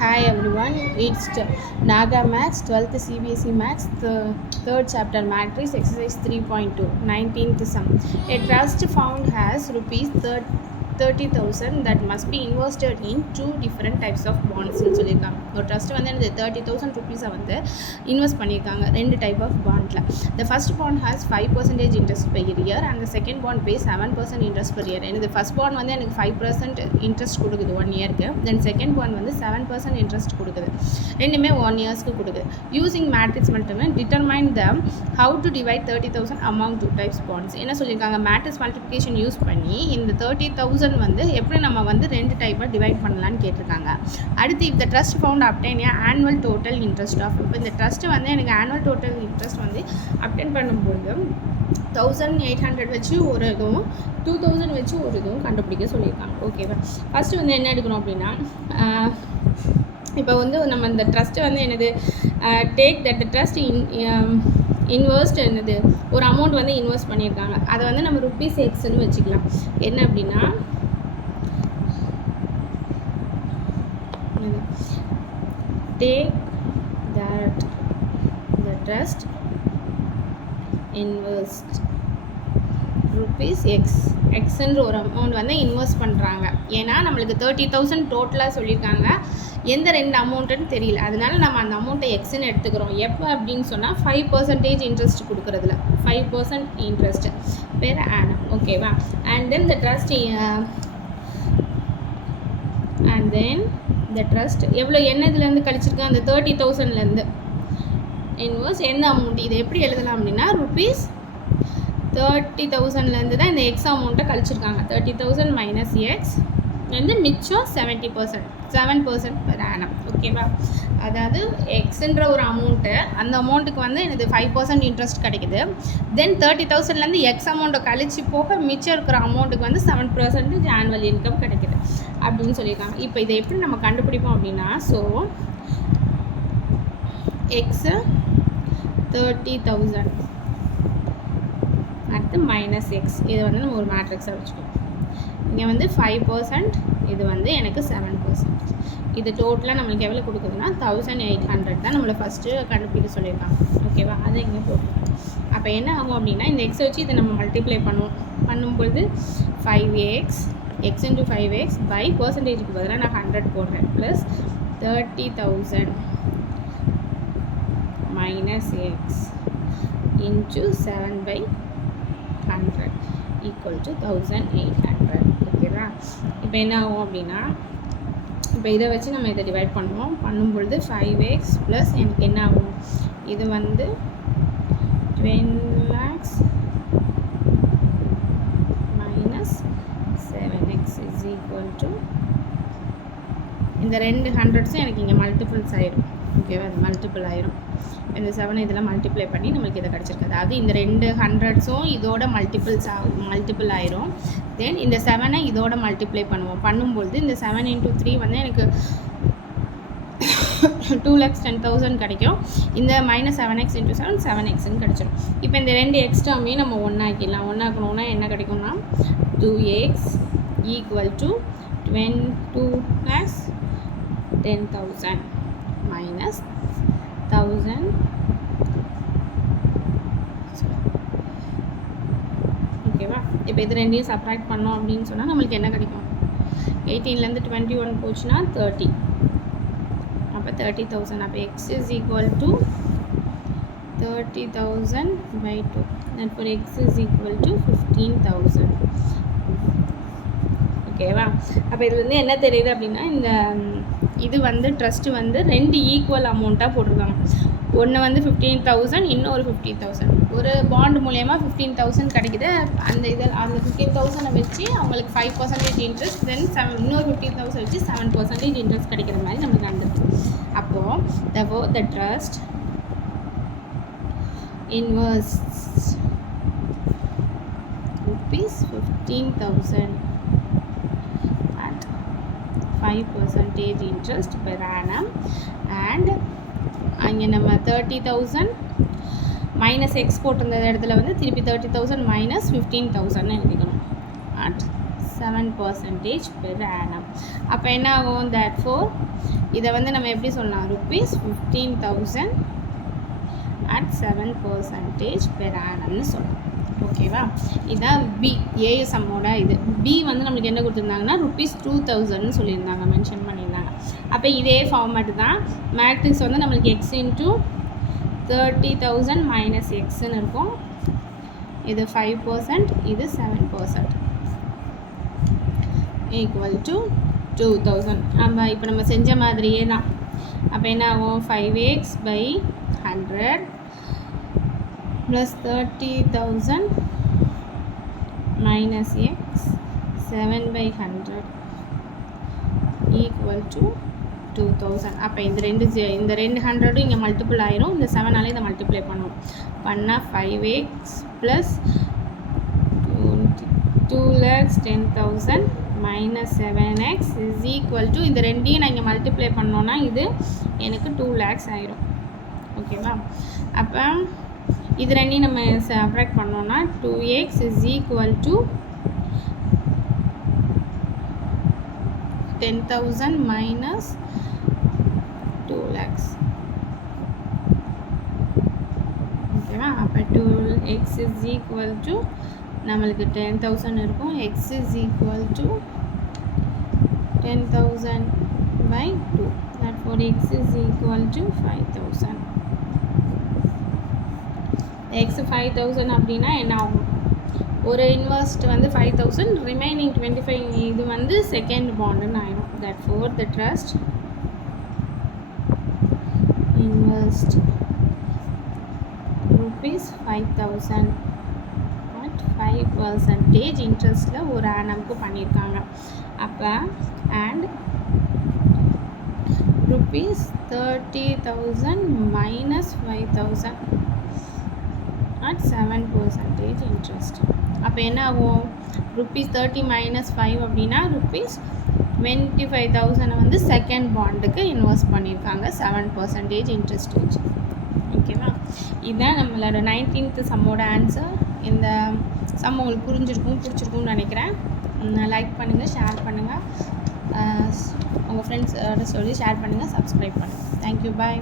Hi everyone, it's Naga Max 12th CBSE Max, the third chapter Matrix exercise 3.2, 19th sum. A trust fund has rupees 30,000 that must be invested in two different types of bonds னு சொல்லியிருக்காங்க. ஒரு trust வந்து எனக்கு 30,000 ருபீஸை வந்து invest பண்ணியிருக்காங்க ரெண்டு type of பாண்டில். The first bond has 5% interest per year and the second bond pays 7% interest per year. எனக்கு ஃபர்ஸ்ட் பாண்ட் வந்து எனக்கு 5% இன்ட்ரெஸ்ட் கொடுக்குது 1 இயருக்கு, தென் செகண்ட் பாண்ட் வந்து 7% இன்ட்ரெஸ்ட் கொடுக்குது, ரெண்டுமே 1 இயர்ஸ்க்கு கொடுக்குது. யூசிங் மேட்ரிக்ஸ் மட்டுமே determine the how to divide 30,000 among two types bonds. என்ன சொல்லியிருக்காங்க, மேட்ரிக்ஸ் மல்டிப்ளிகேஷன் யூஸ் பண்ணி இந்த 30,000 வந்து எப்படி நம்ம வந்து ரெண்டு டைப்பாக டிவைட் பண்ணலான்னு கேட்டிருக்காங்க. அடுத்து if the trust found obtain a annual total interest of, இப்போ இந்த ட்ரஸ்ட்டு வந்து எனக்கு ஆனுவல் டோட்டல் இன்ட்ரெஸ்ட் வந்து அப்டெயின் பண்ணும்போது 1,800 வச்சு ஒரு இதுவும் 2,000 வச்சு ஒரு இதுவும் கண்டுபிடிக்க சொல்லியிருக்காங்க. ஓகேவா, ஃபஸ்ட்டு வந்து என்ன எடுக்கணும் அப்படின்னா, இப்போ வந்து நம்ம இந்த ட்ரஸ்ட்டு வந்து என்னது, take that the trust invest என்னது ஒரு அமௌண்ட் வந்து இன்வெஸ்ட் பண்ணியிருக்காங்க, அதை வந்து நம்ம ருபீஸ் எக்ஸ்ன்னு வச்சுக்கலாம். என்ன அப்படின்னா, take that the trust invest rupees எக்ஸ்ன்ற ஒரு அமௌண்ட் வந்து இன்வெஸ்ட் பண்ணுறாங்க. ஏன்னா நம்மளுக்கு 30,000 டோட்டலாக சொல்லியிருக்காங்க, எந்த ரெண்டு அமௌண்ட்டுன்னு தெரியல, அதனால நம்ம அந்த அமௌண்ட்டை எக்ஸ்ன்னு எடுத்துக்கிறோம். எப்போ அப்படின்னு சொன்னால் 5% இன்ட்ரெஸ்ட் கொடுக்குறதுல 5% இன்ட்ரெஸ்ட் பேர் ஆனம். ஓகேவா, and then the trust and then இந்த ட்ரஸ்ட் எவ்வளோ என்னதுலேருந்து கழிச்சிருக்கேன், அந்த 30,000லேருந்து இன்வெஸ்ட் என்ன அமௌண்ட், இதை எப்படி எழுதலாம் அப்படின்னா, ருபீஸ் 30,000லேருந்து தான் இந்த எக்ஸ் அமௌண்ட்டை கழிச்சிருக்காங்க. 30,000 மைனஸ் எக்ஸ் வந்து மிச்சம் 7% பெர் ஆனம். ஓகேவா, அதாவது எக்ஸுன்ற ஒரு அமௌண்ட்டு, அந்த அமௌண்ட்டுக்கு வந்து எனக்கு 5% இன்ட்ரெஸ்ட் கிடைக்குது, தென் 30,000லேருந்து எக்ஸ் அமௌண்ட்டை கழிச்சு போக மிச்சம் இருக்கிற அமௌண்ட்டுக்கு வந்து 7% ஆனுவல் இன்கம் கிடைக்குது அப்படின்னு சொல்லியிருக்காங்க. இப்போ இதை எப்படி நம்ம கண்டுபிடிப்போம் அப்படின்னா, ஸோ எக்ஸு 30,000 அடுத்து மைனஸ் எக்ஸ், இதை வந்து நம்ம ஒரு மேட்ரிக்ஸாக வச்சுக்கோம். இங்கே வந்து 5%, இது வந்து எனக்கு 7%. இது டோட்டலாக நம்மளுக்கு எவ்வளோ கொடுக்குதுன்னா 1,800 தான் நம்மளை ஃபஸ்ட்டு கண்டுபிடிக்க சொல்லியிருக்காங்க. ஓகேவா, அதை இங்கே போட்டுருக்கோம். அப்போ என்ன ஆகும் அப்படின்னா, இந்த எக்ஸை வச்சு இதை நம்ம மல்டிப்ளை பண்ணும்பொழுது 5x x into 5x by பர்சன்டேஜுக்கு பதிலாக நான் 100 போடுறேன், plus 30,000 minus X into 7/100 equal to 1,800. ஓகேவா, இப்போ என்ன ஆகும் அப்படின்னா, இப்போ இதை வச்சு நம்ம இதை டிவைட் பண்ணும்பொழுது 5x ப்ளஸ் எனக்கு என்ன ஆகும், இது வந்து 20 lakhs minus 7x is equal to, இந்த ரெண்டு ஹண்ட்ரட்ஸும் எனக்கு இங்கே மல்டிபிள்ஸ் ஆயிரும். ஓகேவா, அது மல்டிபிள் ஆயிரும். இந்த 7 இதெல்லாம் மல்டிப்ளை பண்ணி நம்மளுக்கு இதை கிடச்சிருக்காது. அதாவது இந்த ரெண்டு ஹண்ட்ரட்ஸும் இதோட மல்டிபிள் ஆயிரும். தென் இந்த 7ஐ இதோட மல்டிப்ளை பண்ணும்பொழுது இந்த 7 into 3 வந்து எனக்கு 2,10,000 கிடைக்கும். இந்த மைனஸ் 7x into 7 7xன்னு கிடச்சிடும். இப்போ இந்த ரெண்டு எக்ஸ்ட்ராமையும் நம்ம ஒன்றாக்கிடலாம். ஒன்றாக்கணுன்னா என்ன கிடைக்கும்னா 2x ஈக்குவல் டு 2,10,000 மைனஸ் 1,000. ஓகேவா, இப்போ இது ரெண்டையும் சப்ராக்ட் பண்ணோம் அப்படின்னு சொன்னால் நம்மளுக்கு என்ன கிடைக்கும், 18லேருந்து 21 போச்சுன்னா 30, அப்போ 30,000. அப்போ X is equal to 30,000 by 2, therefore x is equal to 15,000. ஓகேவா, அப்போ இது வந்து என்ன தெரியுது அப்படின்னா, இந்த இது வந்து ட்ரஸ்ட்டு வந்து ரெண்டு ஈக்குவல் அமௌண்ட்டாக போட்டிருக்காங்க. ஒன்று வந்து 15,000, இன்னொரு 50,000. ஒரு பாண்ட் மூலயமா 15,000 கிடைக்குது. அந்த 15,000 வச்சு அவங்களுக்கு 5% இன்ட்ரெஸ்ட், தென் இன்னொரு 15,000 வச்சு 7% இன்ட்ரெஸ்ட் கிடைக்கிற மாதிரி நம்மளுக்கு நடந்துருக்கு. அப்போது the trust invests rupees 15,000 at 5% interest per annum, and அங்கே நம்ம 30,000 மைனஸ் எக்ஸ் போட்டிருந்த இடத்துல வந்து திருப்பி 30,000 மைனஸ் 15,000 எழுதிக்கணும் at 7% per annum. அப்போ என்ன ஆகும்? therefore இதை வந்து நம்ம எப்படி சொல்லலாம்? rupees 15,000 at 7% per annum சொல்லலாம். ஓகேவா? இதுதான் பி ஏஎஸ்எம்மோட இது. பி வந்து நம்மளுக்கு என்ன கொடுத்துருந்தாங்கன்னா rupees 2,000 சொல்லியிருந்தாங்க, மென்ஷன் பண்ணியிருந்தாங்க. அப்போ இதே ஃபார்மேட் தான். மேட்ரிக்ஸ் வந்து நம்மளுக்கு x into 30,000 minus xன்னு இருக்கும். இது 5%, இது 7%, ஈக்குவல் டு 2,000. இப்போ நம்ம செஞ்ச மாதிரியே தான். அப்போ என்ன ஆகும்? 5x by 100 plus 30,000 minus x 7 by 100 equal to 2,000. அப்போ இந்த ரெண்டு 100 இங்கே மல்டிபிள் ஆயிரும். இந்த 7ஆல் இதை மல்டிப்ளை பண்ணுவோம். பண்ணால் 5x plus 2,10,000 minus 7x is equal to இந்த ரெண்டையும் நான் இங்கே மல்டிப்ளை பண்ணோன்னா இது எனக்கு 2 lakhs ஆயிரும். ஓகேவா? அப்போ இது ரெண்டையும் நம்ம சப்ராக்ட் பண்ணோன்னா 2x is equal to 10,000 minus 2 lakhs. ஓகேவா? அப்போ 2x is equal to நம்மளுக்கு 10,000 இருக்கும். x is equal to 10,000 by 2. Therefore x is equal to 5,000. x 5,000 அப்படின்னா என்ன ஆகும்? ஒரு இன்வெஸ்ட் வந்து 5,000, ரிமைனிங் 25 இது வந்து செகண்ட் பாண்டுன்னு ஆயிடும். therefore the trust invest rupees 5,000 at 5% இன்ட்ரெஸ்ட்டில் ஒரு ஆனம்க்கு பண்ணியிருக்காங்க. அப்போ and rupees 30,000 minus 5,000 at 7% interest. அப்போ என்ன ஆகும்? rupees 30 minus 5 அப்படின்னா rupees 25,000 வந்து செகண்ட் பாண்டுக்கு இன்வெஸ்ட் பண்ணியிருக்காங்க 7% இன்ட்ரெஸ்ட் வச்சு. ஓகேவா? இதுதான் நம்மளோட 19th சம்மோட ஆன்சர். இந்த சம் உங்களுக்கு பிடிச்சிருக்கும்னு நினைக்கிறேன். லைக் பண்ணுங்கள், ஷேர் பண்ணுங்கள், உங்கள் ஃப்ரெண்ட்ஸோட சொல்லி ஷேர் பண்ணுங்கள், சப்ஸ்கிரைப் பண்ணுங்கள். தேங்க்யூ, பாய்.